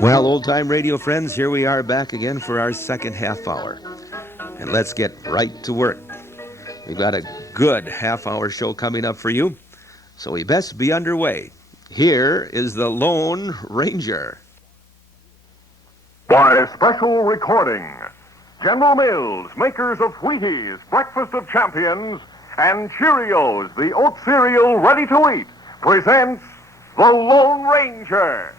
Well, old-time radio friends, here we are back again for our second half hour. And let's get right to work. We've got a good half-hour show coming up for you, so we best be underway. Here is the Lone Ranger. By special recording, General Mills, makers of Wheaties, Breakfast of Champions, and Cheerios, the oat cereal ready to eat, presents The Lone Ranger.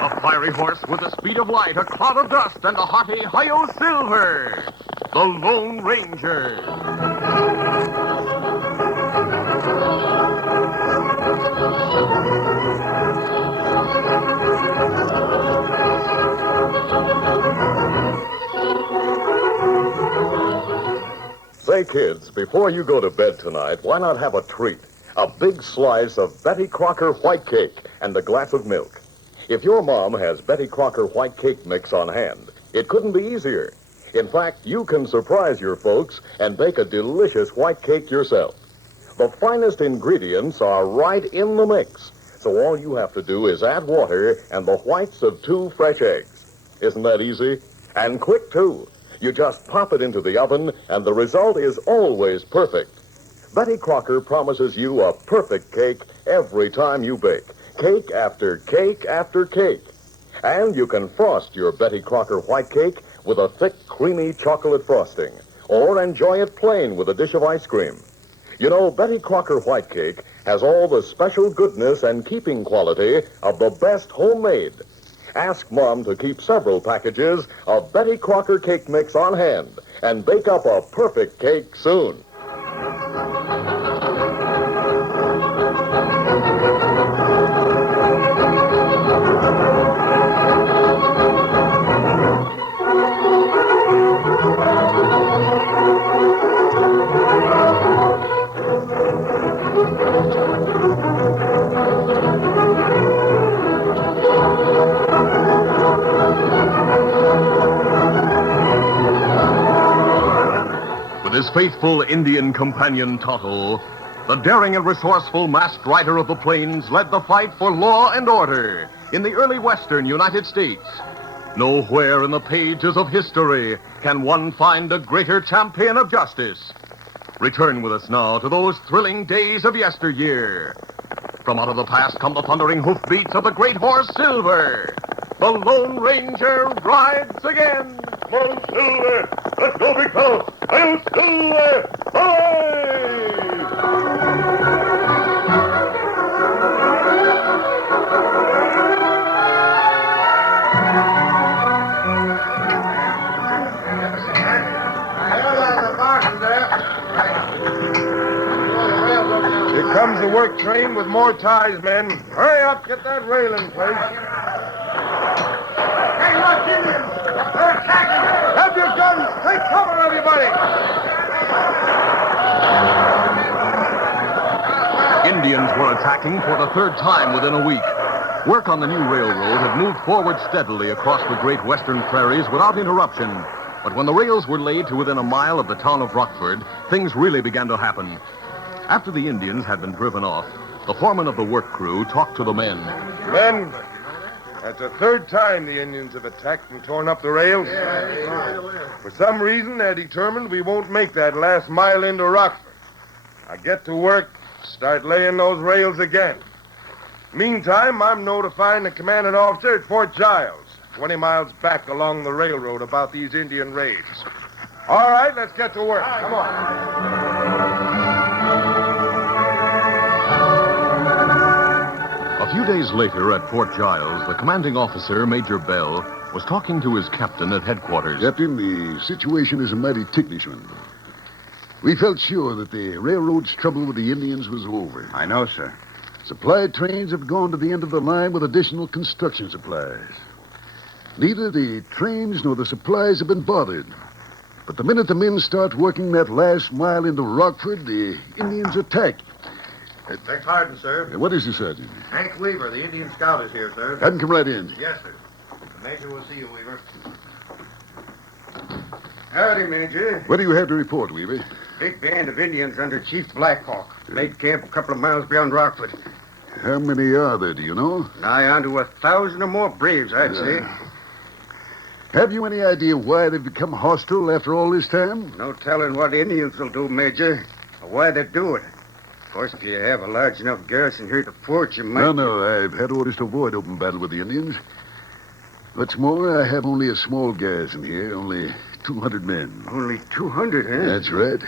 A fiery horse with the speed of light, a cloud of dust, and a haughty Hi-Yo Silver. The Lone Ranger. Say, kids, before you go to bed tonight, why not have a treat? A big slice of Betty Crocker white cake and a glass of milk. If your mom has Betty Crocker white cake mix on hand, it couldn't be easier. In fact, you can surprise your folks and bake a delicious white cake yourself. The finest ingredients are right in the mix, so all you have to do is add water and the whites of 2 fresh eggs. Isn't that easy? And quick, too. You just pop it into the oven, and the result is always perfect. Betty Crocker promises you a perfect cake every time you bake. Cake after cake after cake. And you can frost your Betty Crocker white cake with a thick, creamy chocolate frosting, or enjoy it plain with a dish of ice cream. You know, Betty Crocker white cake has all the special goodness and keeping quality of the best homemade. Ask Mom to keep several packages of Betty Crocker cake mix on hand and bake up a perfect cake soon. His faithful Indian companion, Tonto, the daring and resourceful masked rider of the plains, led the fight for law and order in the early western United States. Nowhere in the pages of history can one find a greater champion of justice. Return with us now to those thrilling days of yesteryear. From out of the past come the thundering hoofbeats of the great horse Silver. The Lone Ranger rides again. Come on, Silver. Let's go, big fellow. I'll Silver. Away! Here comes the work train with more ties, men. Hurry up, get that rail in place. Hey, look, Indians! They're attacking! Have your guns! Take cover, everybody! Indians were attacking for the third time within a week. Work on the new railroad had moved forward steadily across the great western prairies without interruption. But when the rails were laid to within a mile of the town of Rockford, things really began to happen. After the Indians had been driven off, the foreman of the work crew talked to the men. Men, that's the third time the Indians have attacked and torn up the rails. For some reason, they're determined we won't make that last mile into Rockford. Now get to work, start laying those rails again. Meantime, I'm notifying the commanding officer at Fort Giles, 20 miles back along the railroad, about these Indian raids. All right, let's get to work. Come on. A few days later at Fort Giles, the commanding officer, Major Bell, was talking to his captain at headquarters. Captain, the situation is a mighty ticklish one. We felt sure that the railroad's trouble with the Indians was over. I know, sir. Supply trains have gone to the end of the line with additional construction supplies. Neither the trains nor the supplies have been bothered. But the minute the men start working that last mile into Rockford, the Indians attack. Beg pardon, sir. What is it, Sergeant? Hank Weaver, the Indian scout, is here, sir. Have him come right in. Yes, sir. The Major will see you, Weaver. Howdy, Major. What do you have to report, Weaver? Big band of Indians under Chief Blackhawk. Made camp a couple of miles beyond Rockford. How many are there, do you know? Nigh on to 1,000 or more braves, I'd say. Have you any idea why they've become hostile after all this time? No telling what Indians will do, Major, or why they do it. Of course, if you have a large enough garrison here at the fort, you might... No, I've had orders to avoid open battle with the Indians. What's more, I have only a small garrison here, only 200 men. Only 200, huh? That's right.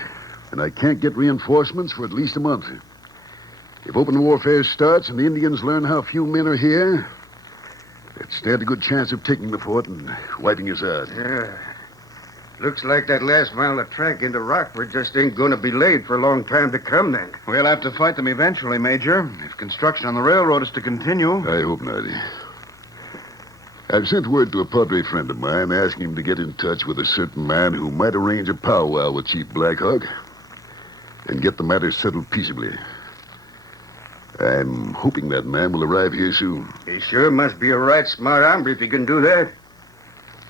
And I can't get reinforcements for at least a month. If open warfare starts and the Indians learn how few men are here, they'd stand a good chance of taking the fort and wiping us out. Yeah. Looks like that last mile of track into Rockford just ain't going to be laid for a long time to come, then. We'll have to fight them eventually, Major, if construction on the railroad is to continue. I hope not. I've sent word to a Padre friend of mine asking him to get in touch with a certain man who might arrange a powwow with Chief Blackhawk and get the matter settled peaceably. I'm hoping that man will arrive here soon. He sure must be a right smart hombre if he can do that.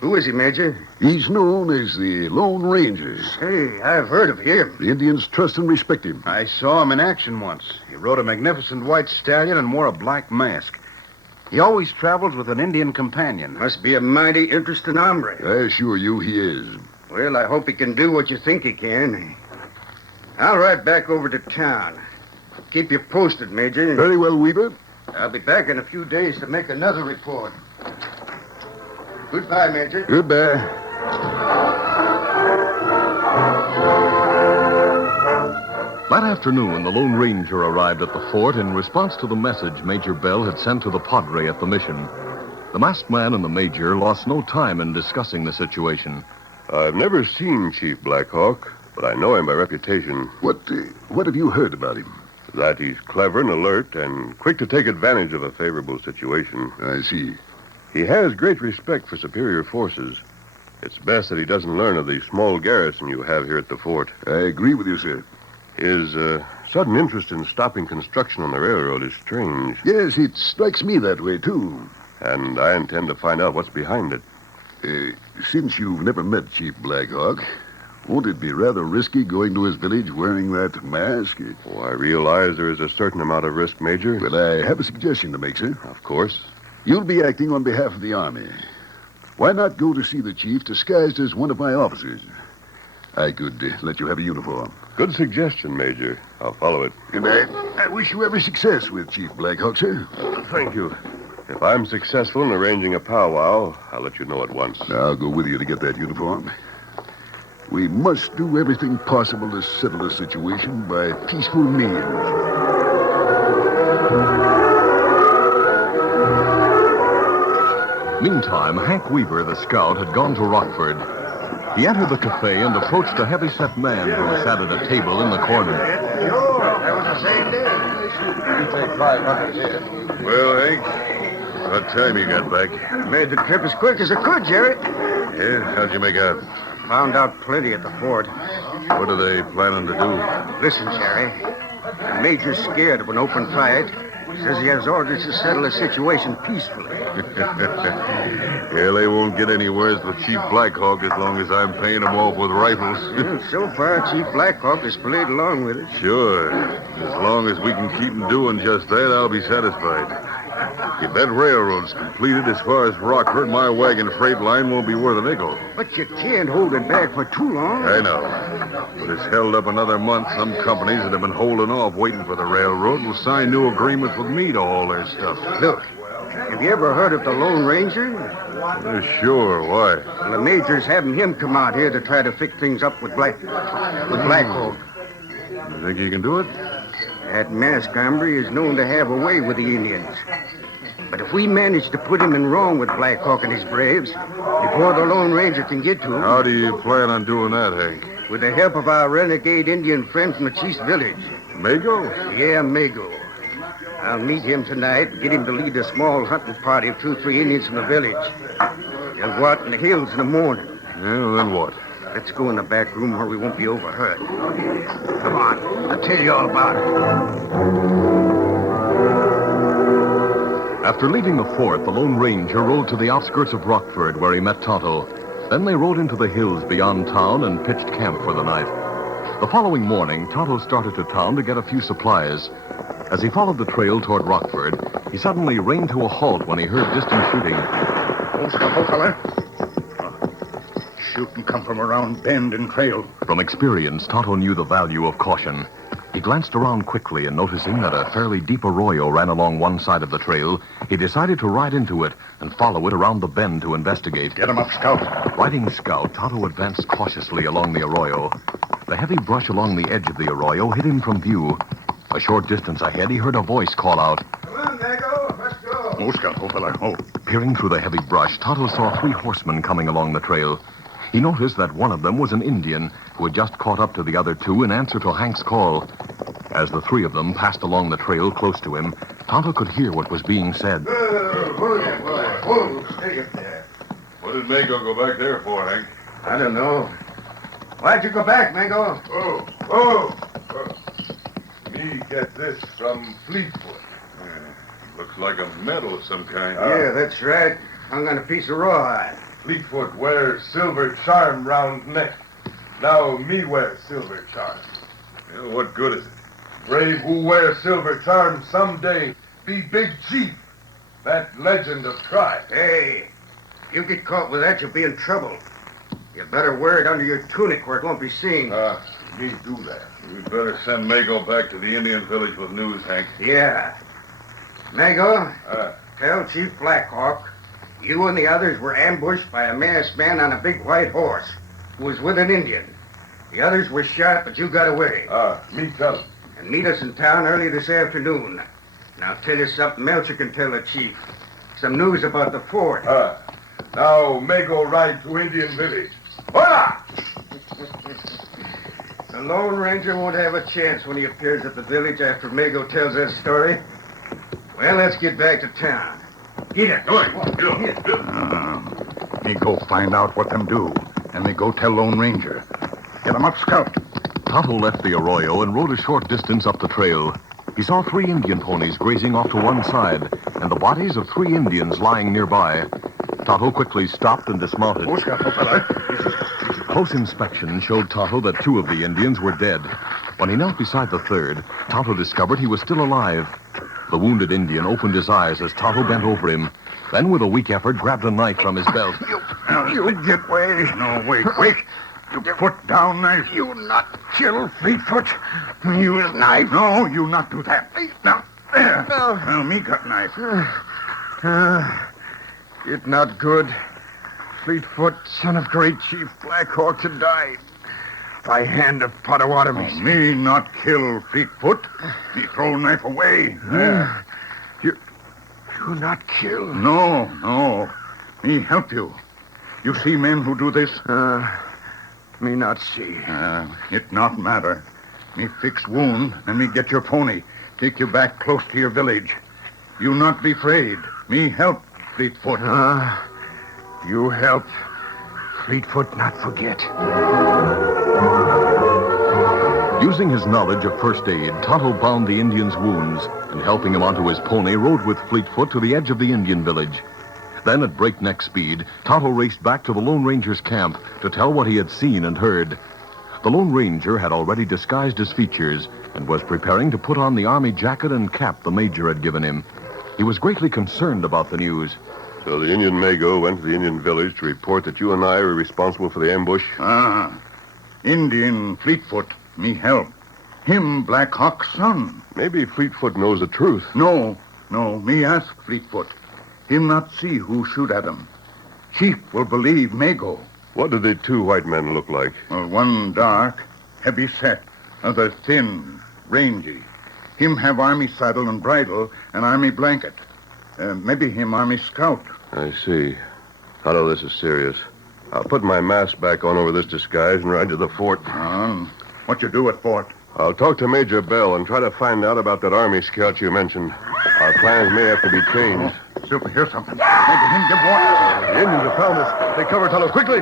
Who is he, Major? He's known as the Lone Ranger. Hey, I've heard of him. The Indians trust and respect him. I saw him in action once. He rode a magnificent white stallion and wore a black mask. He always travels with an Indian companion. Must be a mighty interesting hombre. I assure you he is. Well, I hope he can do what you think he can. I'll ride back over to town. Keep you posted, Major. Very well, Weaver. I'll be back in a few days to make another report. Goodbye, Major. Goodbye. That afternoon, the Lone Ranger arrived at the fort in response to the message Major Bell had sent to the Padre at the mission. The masked man and the Major lost no time in discussing the situation. I've never seen Chief Blackhawk, but I know him by reputation. What have you heard about him? That he's clever and alert and quick to take advantage of a favorable situation. I see. He has great respect for superior forces. It's best that he doesn't learn of the small garrison you have here at the fort. I agree with you, sir. His sudden interest in stopping construction on the railroad is strange. Yes, it strikes me that way, too. And I intend to find out what's behind it. Since you've never met Chief Blackhawk, won't it be rather risky going to his village wearing that mask? Oh, I realize there is a certain amount of risk, Major. Well, I have a suggestion to make, sir. Of course. You'll be acting on behalf of the Army. Why not go to see the chief disguised as one of my officers? I could let you have a uniform. Good suggestion, Major. I'll follow it. And I wish you every success with Chief Blackhawk, sir. Thank you. If I'm successful in arranging a powwow, I'll let you know at once. I'll go with you to get that uniform. We must do everything possible to settle the situation by peaceful means. Meantime, Hank Weaver, the scout, had gone to Rockford. He entered the cafe and approached a heavy-set man who sat at a table in the corner. That was the same day. You take 500 here. Well, Hank, what time you got back? Made the trip as quick as I could, Jerry. Yeah, how'd you make out? Found out plenty at the fort. What are they planning to do? Listen, Jerry. The Major's scared of an open fight. Says he has orders to settle the situation peacefully. Yeah, they won't get any worse with Chief Blackhawk as long as I'm paying them off with rifles. So far, Chief Blackhawk has played along with it. Sure. As long as we can keep him doing just that, I'll be satisfied. If that railroad's completed as far as Rockford, my wagon freight line won't be worth a nickel. But you can't hold it back for too long. I know. But it's held up another month. Some companies that have been holding off waiting for the railroad will sign new agreements with me to haul their stuff. Look, have you ever heard of the Lone Ranger? Sure, why? Well, the Major's having him come out here to try to fix things up with Blackhawk. You think you can do it? That masked hombre is known to have a way with the Indians. But if we manage to put him in wrong with Blackhawk and his braves, before the Lone Ranger can get to him... How do you plan on doing that, Hank? With the help of our renegade Indian friend from the chief's village. Mago? Yeah, Mago. I'll meet him tonight and get him to lead a small hunting party of 2 or 3 Indians from the village. They'll go out in the hills in the morning. Yeah, well, then what? Let's go in the back room where we won't be overheard. Come on. I'll tell you all about it. After leaving the fort, the Lone Ranger rode to the outskirts of Rockford, where he met Tonto. Then they rode into the hills beyond town and pitched camp for the night. The following morning, Tonto started to town to get a few supplies. As he followed the trail toward Rockford, he suddenly reined to a halt when he heard distant shooting. Oh, stop, old fella. Shooting come from around bend and trail. From experience, Tonto knew the value of caution. He glanced around quickly, and noticing that a fairly deep arroyo ran along one side of the trail, he decided to ride into it and follow it around the bend to investigate. Get him up, Scout. Riding Scout, Tonto advanced cautiously along the arroyo. The heavy brush along the edge of the arroyo hid him from view. A short distance ahead, he heard a voice call out. Come on, Mago. Let's go. Oh, Scout, old fella. Oh. Peering through the heavy brush, Tonto saw 3 horsemen coming along the trail. He noticed that one of them was an Indian who had just caught up to the other 2 in answer to Hank's call. As the 3 of them passed along the trail close to him, Tonto could hear what was being said. Whoa, stay up there. What did Mago go back there for, Hank? I don't know. Why'd you go back, Mango? Whoa. Me get this from Fleetfoot. Looks like a medal of some kind. Yeah, that's right. Hung on a piece of rawhide. Fleetfoot wears silver charm round neck. Now me wear silver charm. Well, what good is it? Brave who wear silver charm someday be big chief. That legend of tribe. Hey, you get caught with that, you'll be in trouble. You better wear it under your tunic where it won't be seen. Me do that. We better send Mago back to the Indian village with news, Hank. Yeah. Mago, tell Chief Blackhawk you and the others were ambushed by a masked man on a big white horse who was with an Indian. The others were shot, but you got away. Me tell him. And meet us in town early this afternoon. And I'll tell you something else you can tell the chief. Some news about the fort. Now Mago ride to Indian village. Hola! The Lone Ranger won't have a chance when he appears at the village after Mago tells that story. Well, let's get back to town. Get it. Me go find out what them do, and me go tell Lone Ranger. Get him up, Scout. Tonto left the arroyo and rode a short distance up the trail. He saw 3 Indian ponies grazing off to one side, and the bodies of 3 Indians lying nearby. Tonto quickly stopped and dismounted. Oh, Scout, old fella. Close inspection showed Tonto that 2 of the Indians were dead. When he knelt beside the 3rd, Tonto discovered he was still alive. The wounded Indian opened his eyes as Tonto bent over him. Then, with a weak effort, grabbed a knife from his belt. You get away. No, wait. You put down knife. You not kill Fleetfoot. You knife. No, you not do that. Now, there. Well, me got knife. It not good. Fleetfoot, son of great Chief Blackhawk, to die by hand of Potawatomis. Me not kill Fleetfoot. Me throw knife away. You not kill? No. Me help you. You see men who do this? Me not see. It not matter. Me fix wound, and me get your pony. Take you back close to your village. You not be afraid. Me help Fleetfoot. You help. Fleetfoot not forget. Using his knowledge of first aid, Tonto bound the Indian's wounds, and helping him onto his pony, rode with Fleetfoot to the edge of the Indian village. Then, at breakneck speed, Tonto raced back to the Lone Ranger's camp to tell what he had seen and heard. The Lone Ranger had already disguised his features and was preparing to put on the army jacket and cap the Major had given him. He was greatly concerned about the news. So the Indian Mago went to the Indian village to report that you and I were responsible for the ambush? Indian Fleetfoot, me help. Him Black Hawk's son. Maybe Fleetfoot knows the truth. No, me ask Fleetfoot. Him not see who shoot at him. Chief will believe Mago. What did the 2 white men look like? Well, one dark, heavy set. Other thin, rangy. Him have army saddle and bridle and army blanket. Maybe him army scout. I see. Tonto, this is serious. I'll put my mask back on over this disguise and ride to the fort. What you do at fort? I'll talk to Major Bell and try to find out about that army scout you mentioned. Our plans may have to be changed. Super, here's something. Maybe him give warning. The Indians have found us. They cover Tonto quickly.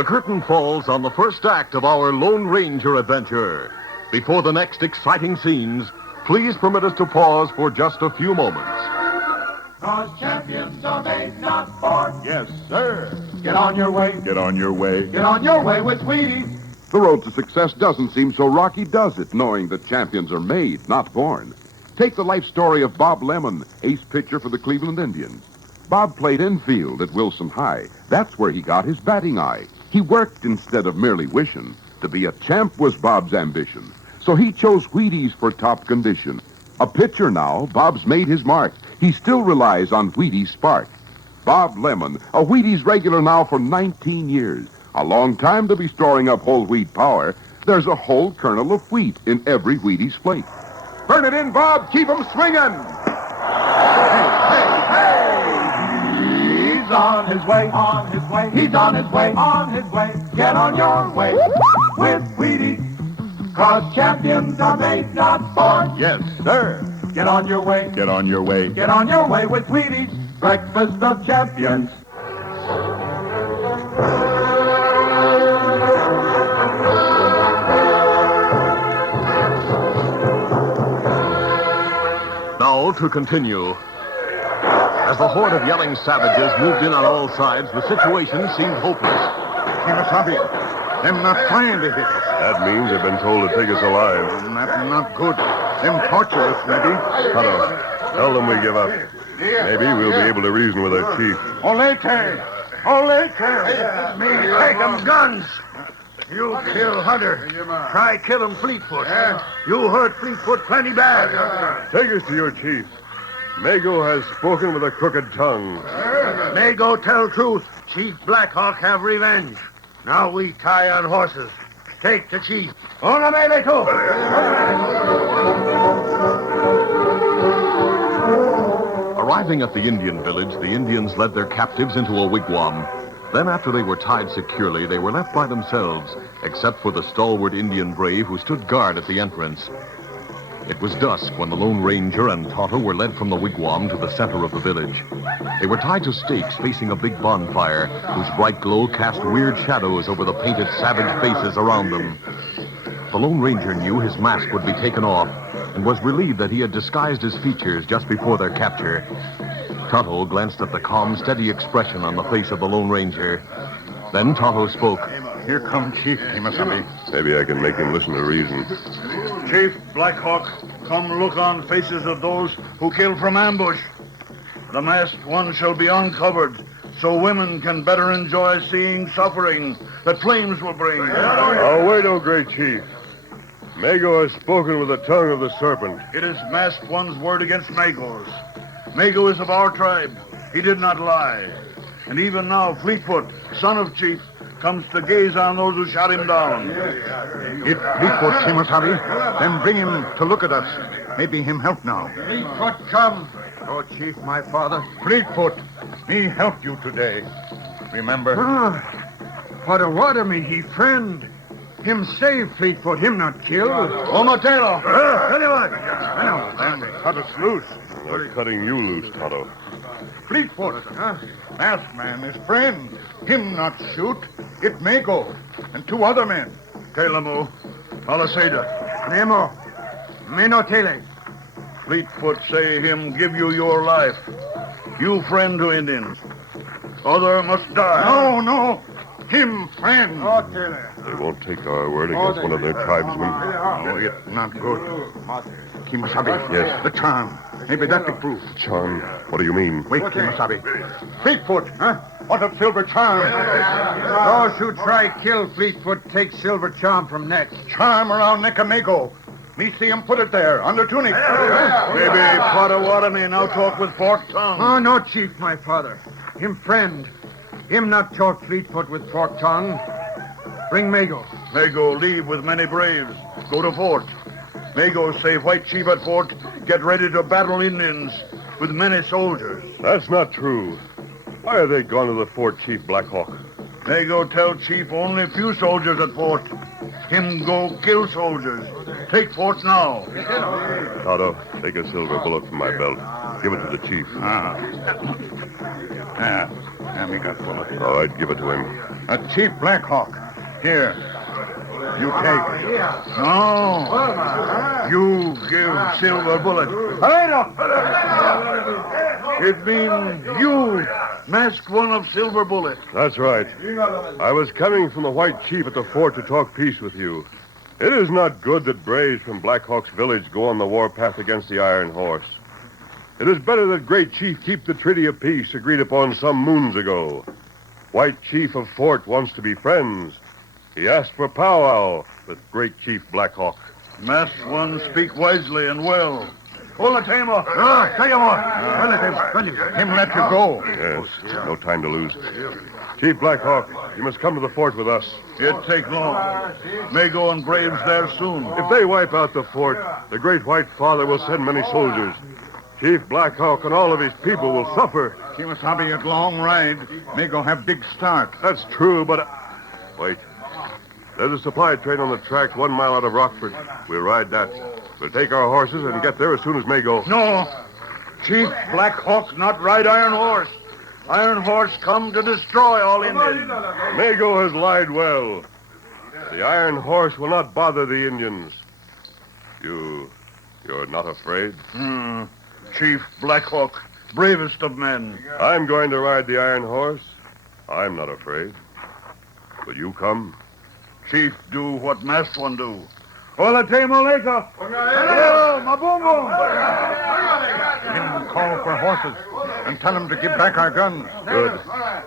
The curtain falls on the first act of our Lone Ranger adventure. Before the next exciting scenes, please permit us to pause for just a few moments. Cause champions are made, not born. Yes, sir. Get on your way. Get on your way. Get on your way with Wheaties. The road to success doesn't seem so rocky, does it, knowing that champions are made, not born? Take the life story of Bob Lemon, ace pitcher for the Cleveland Indians. Bob played infield at Wilson High. That's where he got his batting eye. He worked instead of merely wishing. To be a champ was Bob's ambition. So he chose Wheaties for top condition. A pitcher now, Bob's made his mark. He still relies on Wheaties Spark. Bob Lemon, a Wheaties regular now for 19 years. A long time to be storing up whole wheat power. There's a whole kernel of wheat in every Wheaties flake. Burn it in, Bob. Keep 'em swinging. He's on his way, on his way. He's on his way, on his way. Get on your way with Wheaties. Cause champions are made, not born. Yes, sir. Get on your way. Get on your way. Get on your way with Wheaties. Breakfast of champions. Now to continue. As the horde of yelling savages moved in on all sides, the situation seemed hopeless. Kimasabi, them not trying to hit us. That means they've been told to take us alive. That not good. Them torture us, maybe. Tonto, tell them we give up. Maybe we'll be able to reason with our chief. Olete! Olete! Me take them guns. You kill Hunter. Try kill him Fleetfoot. You hurt Fleetfoot plenty bad. Take us to your chief. Mago has spoken with a crooked tongue. Mago tell truth. Chief Blackhawk have revenge. Now we tie on horses. Take the chief. Ona mele too. Arriving at the Indian village, the Indians led their captives into a wigwam. Then, after they were tied securely, they were left by themselves, except for the stalwart Indian brave who stood guard at the entrance. It was dusk when the Lone Ranger and Tonto were led from the wigwam to the center of the village. They were tied to stakes facing a big bonfire, whose bright glow cast weird shadows over the painted savage faces around them. The Lone Ranger knew his mask would be taken off, and was relieved that he had disguised his features just before their capture. Tonto glanced at the calm, steady expression on the face of the Lone Ranger. Then Tonto spoke. Here come Chief Kimasabi. Maybe I can make him listen to reason. Chief Blackhawk, come look on faces of those who kill from ambush. The masked one shall be uncovered, so women can better enjoy seeing suffering that flames will bring. I'll wait, O great chief. Mago has spoken with the tongue of the serpent. It is masked one's word against Mago's. Mago is of our tribe. He did not lie. And even now, Fleetfoot, son of Chief, comes to gaze on those who shot him down. If Fleetfoot, Kimasabi, then bring him to look at us. Maybe him help now. Fleetfoot, come. Oh, Chief, my father. Fleetfoot, me help you today. Remember? Potawatomi, he friend. Him save Fleetfoot, him not kill. Omatelo. Anyone. Then cut us loose. They're cutting you loose, Tonto. Fleetfoot, masked man is friend. Him not shoot. It may go. And two other men. Telemu, Palisada. Nemo, Menotele. Fleetfoot say him give you your life. You friend to Indians. Other must die. No. Him friend. They won't take our word against one of their tribesmen. No, it's not good. Kimasabi. Yes. The charm. Maybe that the proof. Charm? What do you mean? Wait, Kimasabi. Fleetfoot, What of silver charm? Those who try kill Fleetfoot take silver charm from neck. Charm around neck of Mago. Me see him put it there, under tunic. Maybe Potawatomi now talk with forked tongue. Oh, no, Chief, my father. Him friend. Him not talk Fleetfoot with forked tongue. Bring Mago. Mago leave with many braves. Go to fort. Mago say white chief at fort, get ready to battle Indians with many soldiers. That's not true. Why have they gone to the fort, Chief Blackhawk? Mago tell chief only few soldiers at fort. Him go kill soldiers. Take fort now. Tonto, take a silver bullet from my belt. Give it to the chief. me got bullet. All right, give it to him. Chief Black Hawk. Here. You take it. No. You give Silver Bullet. It means you masked one of Silver Bullet. That's right. I was coming from the White Chief at the fort to talk peace with you. It is not good that braves from Black Hawk's village go on the warpath against the Iron Horse. It is better that Great Chief keep the treaty of peace agreed upon some moons ago. White Chief of Fort wants to be friends. He asked for powwow with Great Chief Black Hawk. Masked one speak wisely and well. Olatema. Say him let you go. Yes, no time to lose. Chief Black Hawk, you must come to the fort with us. It take long. Mago and braves there soon. If they wipe out the fort, the Great White Father will send many soldiers. Chief Black Hawk and all of his people will suffer. Kimasabi at long ride. Mago have big start. That's true, but... Wait. There's a supply train on the track 1 mile out of Rockford. We'll ride that. We'll take our horses and get there as soon as Mago. No. Chief Black Hawk not ride Iron Horse. Iron Horse come to destroy all Indians. Mago has lied well. The Iron Horse will not bother the Indians. You're not afraid? Chief Black Hawk, bravest of men. I'm going to ride the Iron Horse. I'm not afraid. Will you come? Chief do what masked one do. Olatema Leka. Hello, Mabungo. Him call for horses and tell him to give back our guns. Good.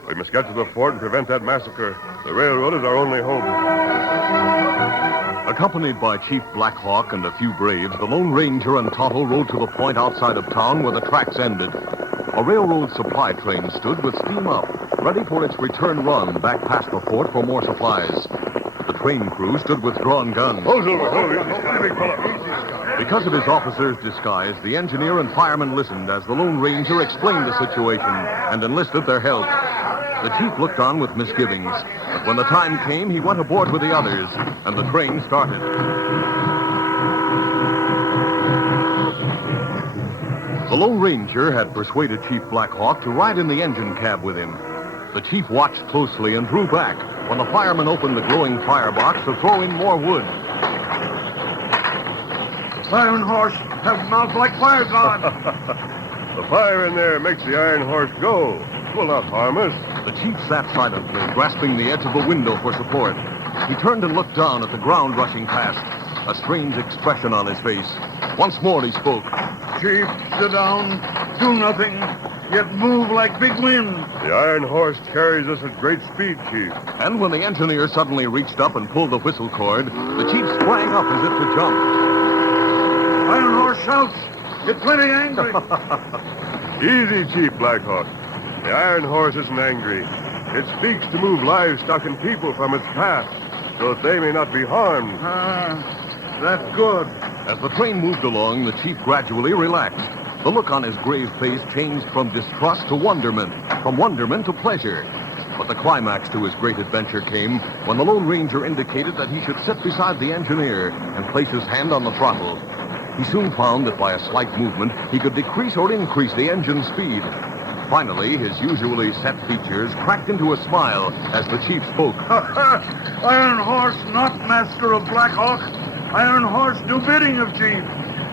We must get to the fort and prevent that massacre. The railroad is our only hope. Accompanied by Chief Black Hawk and a few braves, the Lone Ranger and Tonto rode to the point outside of town where the tracks ended. A railroad supply train stood with steam up, ready for its return run back past the fort for more supplies. The train crew stood with drawn guns. Because of his officer's disguise, the engineer and fireman listened as the Lone Ranger explained the situation and enlisted their help. The chief looked on with misgivings, but when the time came, he went aboard with the others, and the train started. The Lone Ranger had persuaded Chief Black Hawk to ride in the engine cab with him. The chief watched closely and drew back when the fireman opened the glowing firebox to throw in more wood. Iron Horse have mouth like fire god. The fire in there makes the Iron Horse go. It will not harm us. The chief sat silently, grasping the edge of the window for support. He turned and looked down at the ground rushing past, a strange expression on his face. Once more he spoke. Chief, sit down. Do nothing. Yet move like big wind. The Iron Horse carries us at great speed, Chief. And when the engineer suddenly reached up and pulled the whistle cord, the chief sprang up as if to jump. Iron Horse shouts. Get plenty angry. Easy, Chief Black Hawk. The Iron Horse isn't angry. It speaks to move livestock and people from its path so that they may not be harmed. That's good. As the train moved along, the chief gradually relaxed. The look on his grave face changed from distrust to wonderment, from wonderment to pleasure. But the climax to his great adventure came when the Lone Ranger indicated that he should sit beside the engineer and place his hand on the throttle. He soon found that by a slight movement, he could decrease or increase the engine speed. Finally, his usually set features cracked into a smile as the chief spoke. Iron Horse not master of Black Hawk. Iron Horse do bidding of chief.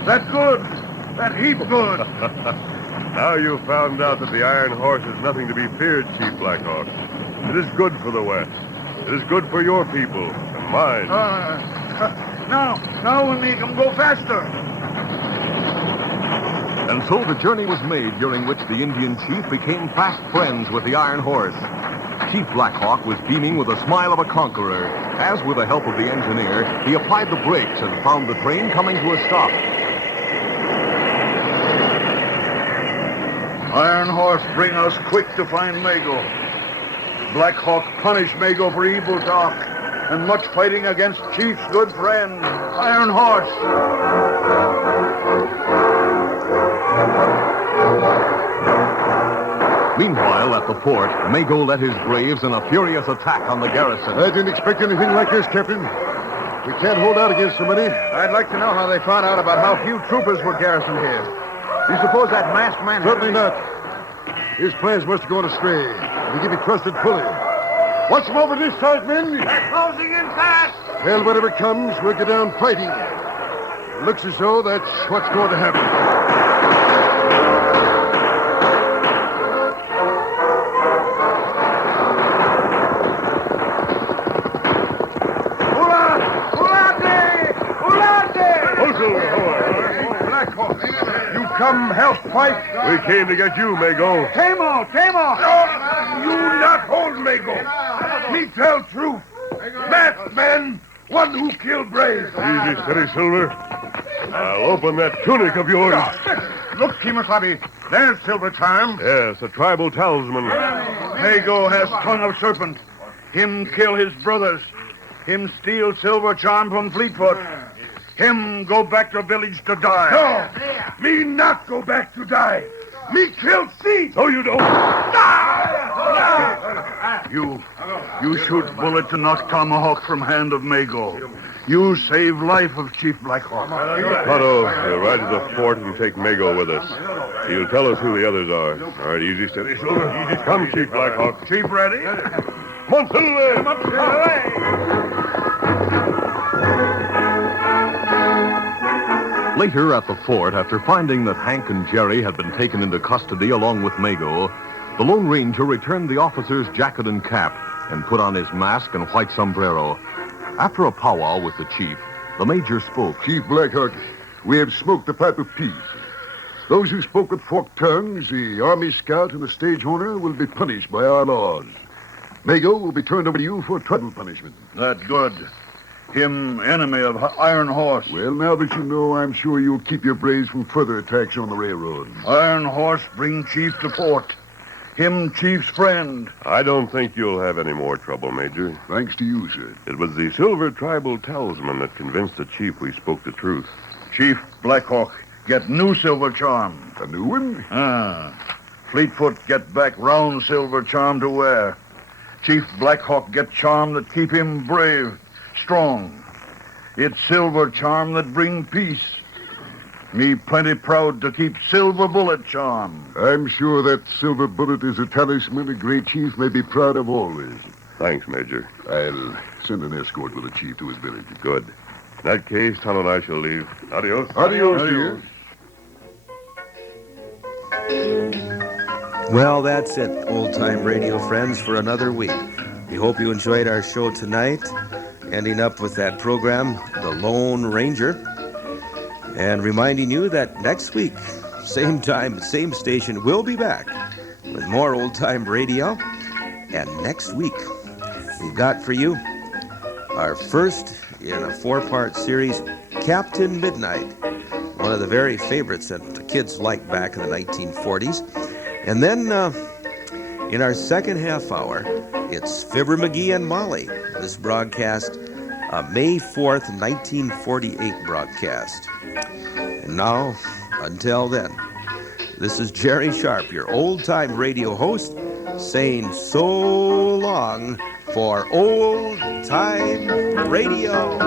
That good. That heap good. Now you've found out that the Iron Horse is nothing to be feared, Chief Black Hawk. It is good for the West. It is good for your people and mine. Now we make them go faster. And so the journey was made during which the Indian chief became fast friends with the Iron Horse. Chief Black Hawk was beaming with a smile of a conqueror as, with the help of the engineer, he applied the brakes and found the train coming to a stop. Iron Horse bring us quick to find Mago. Black Hawk punish Mago for evil talk and much fighting against Chief's good friend, Iron Horse. Meanwhile, at the fort, Mago led his braves in a furious attack on the garrison. I didn't expect anything like this, Captain. We can't hold out against so many. I'd like to know how they found out about how few troopers were garrisoned here. You suppose that masked man... Certainly not. His plans must have gone astray. Let me give you trusted pulley. Watch them over this side, men. They're closing in fast. Well, whatever comes, we'll get down fighting. Looks as though that's what's going to happen. You come help fight? We came to get you, Mago. Tamo! You not hold Mago. Me tell truth. That man, one who killed Brave. Easy, steady, Silver. I'll open that tunic of yours. Look, Kemosabe. There's Silver Charm. Yes, a tribal talisman. Mago has tongue of serpent. Him kill his brothers. Him steal Silver Charm from Fleetfoot. Him go back to village to die. No, me not go back to die. Me kill Seed. No, you don't. You shoot bullet to knock tomahawk from hand of Mago. You save life of Chief Blackhawk. Tonto, we'll ride to the fort and take Mago with us. He'll tell us who the others are. All right, easy, steady, Silver. Easy. Come, Chief Blackhawk. Chief ready? Come on, Silver. Later at the fort, after finding that Hank and Jerry had been taken into custody along with Mago, the Lone Ranger returned the officer's jacket and cap and put on his mask and white sombrero. After a powwow with the chief, the major spoke. Chief Blackhawk, we have smoked the pipe of peace. Those who spoke with forked tongues, the army scout and the stage owner, will be punished by our laws. Mago will be turned over to you for tribal punishment. That good. Him enemy of Iron Horse. Well, now that you know, I'm sure you'll keep your braves from further attacks on the railroad. Iron Horse bring Chief to fort. Him Chief's friend. I don't think you'll have any more trouble, Major. Thanks to you, sir. It was the silver tribal talisman that convinced the chief we spoke the truth. Chief Blackhawk get new Silver Charm. A new one? Fleetfoot get back round Silver Charm to wear. Chief Blackhawk get charm that keep him brave, strong. It's Silver Charm that bring peace. Me plenty proud to keep Silver Bullet Charm. I'm sure that silver bullet is a talisman a great chief may be proud of always. Thanks, Major. I'll send an escort with the chief to his village. Good. In that case, Tonto and I shall leave. Adios. Adios, dear. Well, that's it, old-time radio friends, for another week. We hope you enjoyed our show tonight, ending up with that program, The Lone Ranger, and reminding you that next week, same time, same station, we'll be back with more old-time radio. And next week, we've got for you our first in a 4-part series, Captain Midnight, one of the very favorites that the kids liked back in the 1940s. And then in our second half hour, it's Fibber McGee and Molly. This broadcast, May 4th, 1948 broadcast. And now, until then, this is Jerry Sharp, your old-time radio host, saying so long for old-time radio.